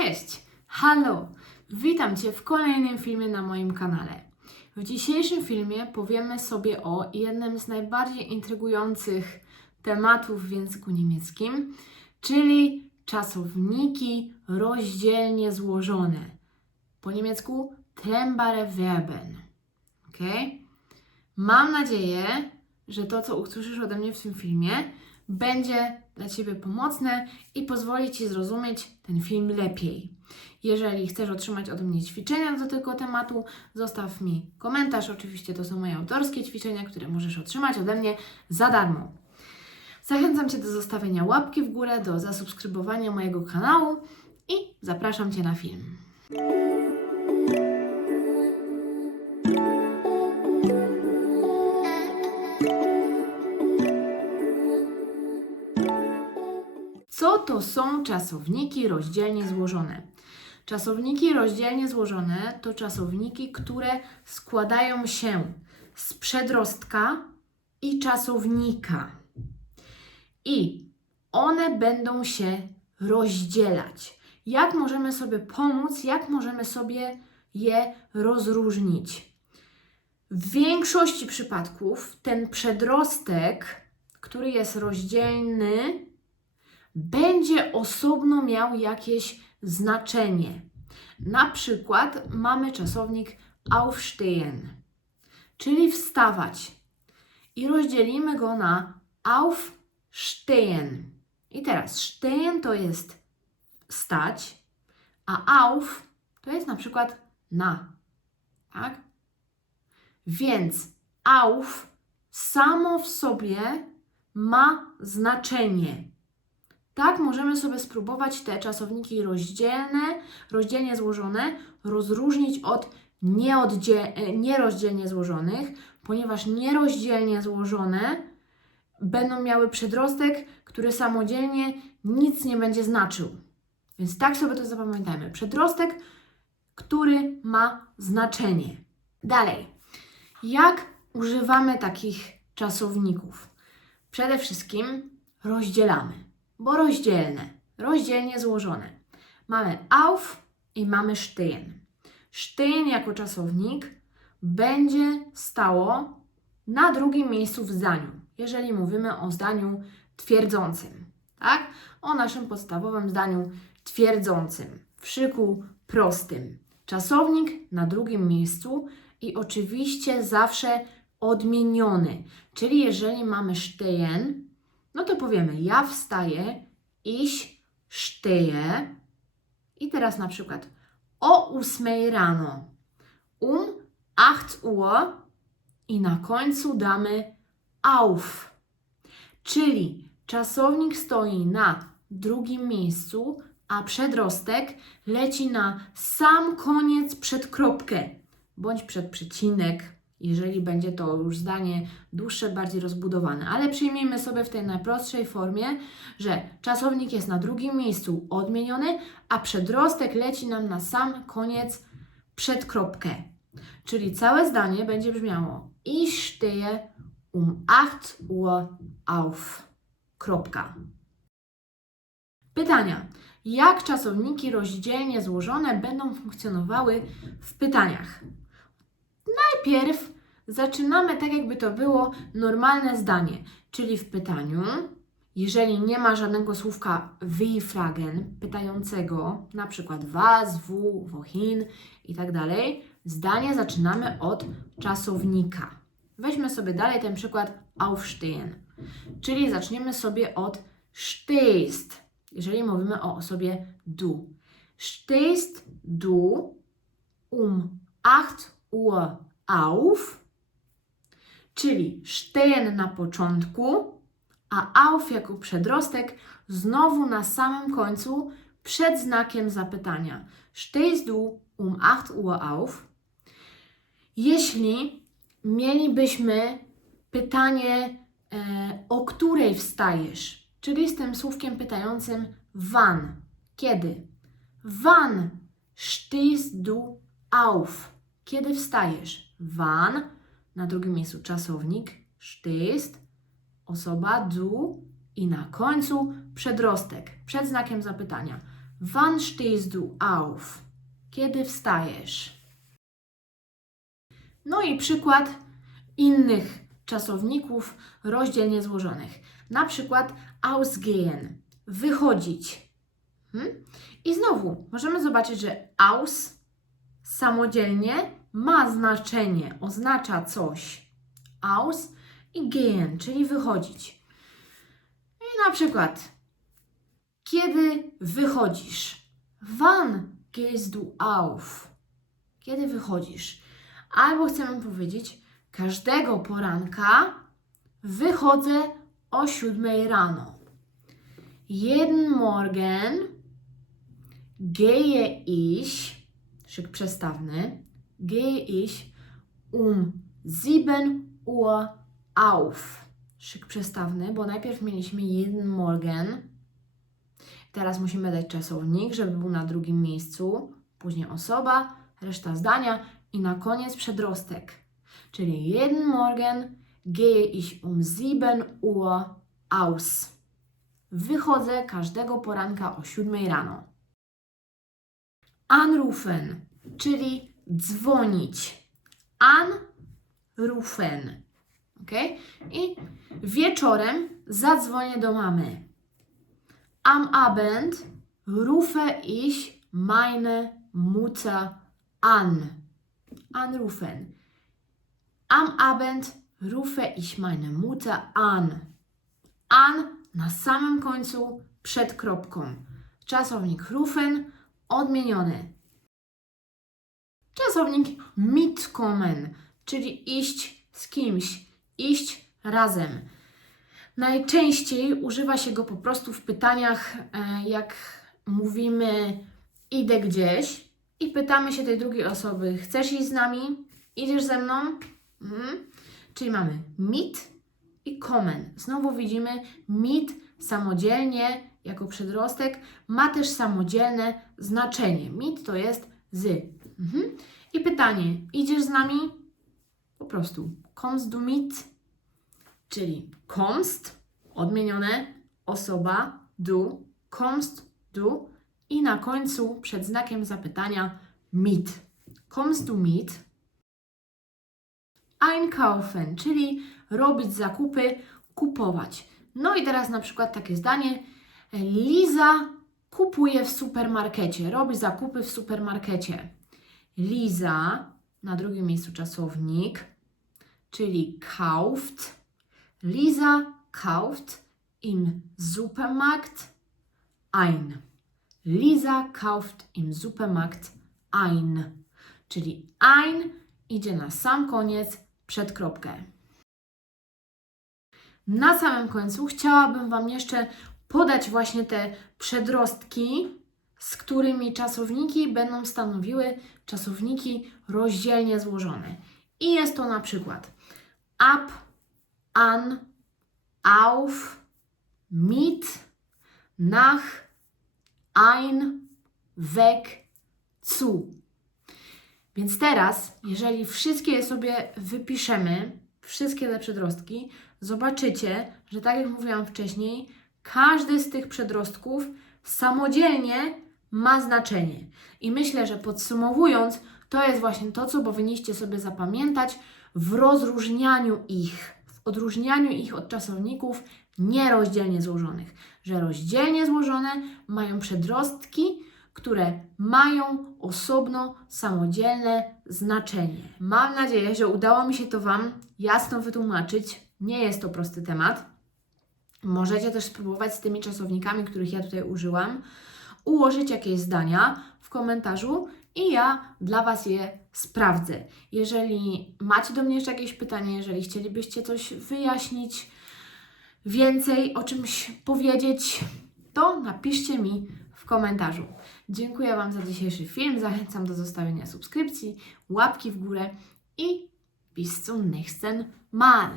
Cześć! Halo! Witam Cię w kolejnym filmie na moim kanale. W dzisiejszym filmie powiemy sobie o jednym z najbardziej intrygujących tematów w języku niemieckim, czyli czasowniki rozdzielnie złożone. Po niemiecku trennbare Verben. Ok? Mam nadzieję, że to, co usłyszysz ode mnie w tym filmie, będzie dla Ciebie pomocne i pozwoli Ci zrozumieć ten film lepiej. Jeżeli chcesz otrzymać ode mnie ćwiczenia do tego tematu, zostaw mi komentarz. Oczywiście to są moje autorskie ćwiczenia, które możesz otrzymać ode mnie za darmo. Zachęcam Cię do zostawienia łapki w górę, do zasubskrybowania mojego kanału i zapraszam Cię na film. Co to są czasowniki rozdzielnie złożone? Czasowniki rozdzielnie złożone to czasowniki, które składają się z przedrostka i czasownika. I one będą się rozdzielać. Jak możemy sobie pomóc, jak możemy sobie je rozróżnić? W większości przypadków ten przedrostek, który jest rozdzielny, będzie osobno miał jakieś znaczenie. Na przykład mamy czasownik aufstehen, czyli wstawać. I rozdzielimy go na aufstehen. I teraz stehen to jest stać, a auf to jest na przykład na. Tak? Więc auf samo w sobie ma znaczenie. Tak możemy sobie spróbować te czasowniki rozdzielne, rozdzielnie złożone rozróżnić od e, nierozdzielnie złożonych, ponieważ nierozdzielnie złożone będą miały przedrostek, który samodzielnie nic nie będzie znaczył. Więc tak sobie to zapamiętajmy. Przedrostek, który ma znaczenie. Dalej. Jak używamy takich czasowników? Przede wszystkim rozdzielamy bo rozdzielne, rozdzielnie złożone. Mamy auf i mamy stehen. Stehen jako czasownik będzie stało na drugim miejscu w zdaniu, jeżeli mówimy o zdaniu twierdzącym, tak? O naszym podstawowym zdaniu twierdzącym, w szyku prostym. Czasownik na drugim miejscu i oczywiście zawsze odmieniony, czyli jeżeli mamy stehen, no to powiemy ja wstaję, ich stehe. I teraz na przykład o 8 rano, um 8 Uhr i na końcu damy auf. Czyli czasownik stoi na drugim miejscu, a przedrostek leci na sam koniec przed kropkę bądź przed przecinek, jeżeli będzie to już zdanie dłuższe, bardziej rozbudowane. Ale przyjmijmy sobie w tej najprostszej formie, że czasownik jest na drugim miejscu odmieniony, a przedrostek leci nam na sam koniec przed kropkę. Czyli całe zdanie będzie brzmiało Ich stehe um 8 Uhr auf. Kropka. Pytania. Jak czasowniki rozdzielnie złożone będą funkcjonowały w pytaniach? Najpierw zaczynamy tak, jakby to było normalne zdanie, czyli w pytaniu, jeżeli nie ma żadnego słówka wie fragen, pytającego, na przykład was, wo, wohin i tak dalej, zdanie zaczynamy od czasownika. Weźmy sobie dalej ten przykład aufstehen, czyli zaczniemy sobie od stehst, jeżeli mówimy o osobie du. Stehst du um 8 Uhr auf, czyli stehen na początku, a auf jako przedrostek znowu na samym końcu przed znakiem zapytania. Stehst du um 8 Uhr auf? Jeśli mielibyśmy pytanie, e, o której wstajesz, czyli z tym słówkiem pytającym wann, kiedy? Wann stehst du auf? Kiedy wstajesz? Wann, na drugim miejscu czasownik, stehst, osoba du i na końcu przedrostek, przed znakiem zapytania. Wann stehst du auf? Kiedy wstajesz? No i przykład innych czasowników rozdzielnie złożonych. Na przykład ausgehen, wychodzić. Hmm? I znowu możemy zobaczyć, że aus samodzielnie ma znaczenie, oznacza coś. Aus i gehen, czyli wychodzić. I na przykład, kiedy wychodzisz? Wann gehst du auf? Kiedy wychodzisz? Albo chcemy powiedzieć, każdego poranka wychodzę o siódmej rano. Jeden Morgen gehe ich, szyk przestawny, gehe ich um 7 Uhr auf. Szyk przestawny, bo najpierw mieliśmy jeden Morgen. Teraz musimy dać czasownik, żeby był na drugim miejscu. Później osoba, reszta zdania i na koniec przedrostek. Czyli jeden Morgen gehe ich um 7 Uhr aus. Wychodzę każdego poranka o 7 rano. Anrufen, czyli dzwonić. Anrufen. Ok? I wieczorem zadzwonię do mamy. Am Abend rufe ich meine Mutter an. Anrufen. Am Abend rufe ich meine Mutter an. An na samym końcu przed kropką. Czasownik rufen odmieniony. Czasownik mitkommen, czyli iść z kimś, iść razem. Najczęściej używa się go po prostu w pytaniach, e, jak mówimy idę gdzieś i pytamy się tej drugiej osoby, chcesz iść z nami? Idziesz ze mną? Mhm. Czyli mamy mit i kommen. Znowu widzimy mit samodzielnie jako przedrostek ma też samodzielne znaczenie. Mit to jest z. Mhm. I pytanie, idziesz z nami? Po prostu kommst du mit? Czyli kommst, odmienione, osoba, du, kommst du i na końcu przed znakiem zapytania mit. Kommst du mit? Einkaufen, czyli robić zakupy, kupować. No i teraz na przykład takie zdanie. Liza kupuje w supermarkecie, robi zakupy w supermarkecie. Liza, na drugim miejscu czasownik, czyli kauft. Lisa kauft im Supermarkt ein. Lisa kauft im Supermarkt ein. Czyli ein idzie na sam koniec przed kropkę. Na samym końcu chciałabym Wam jeszcze podać właśnie te przedrostki, z którymi czasowniki będą stanowiły czasowniki rozdzielnie złożone. I jest to na przykład ab, an, auf, mit, nach, ein, weg, zu. Więc teraz, jeżeli wszystkie sobie wypiszemy, wszystkie te przedrostki, zobaczycie, że tak jak mówiłam wcześniej, każdy z tych przedrostków samodzielnie ma znaczenie. I myślę, że podsumowując, to jest właśnie to, co powinniście sobie zapamiętać w rozróżnianiu ich, w odróżnianiu ich od czasowników nierozdzielnie złożonych. Że rozdzielnie złożone mają przedrostki, które mają osobno, samodzielne znaczenie. Mam nadzieję, że udało mi się to Wam jasno wytłumaczyć. Nie jest to prosty temat. Możecie też spróbować z tymi czasownikami, których ja tutaj użyłam, ułożyć jakieś zdania w komentarzu i ja dla Was je sprawdzę. Jeżeli macie do mnie jeszcze jakieś pytanie, jeżeli chcielibyście coś wyjaśnić, więcej o czymś powiedzieć, to napiszcie mi w komentarzu. Dziękuję Wam za dzisiejszy film. Zachęcam do zostawienia subskrypcji, łapki w górę i bis zum nächsten Mal.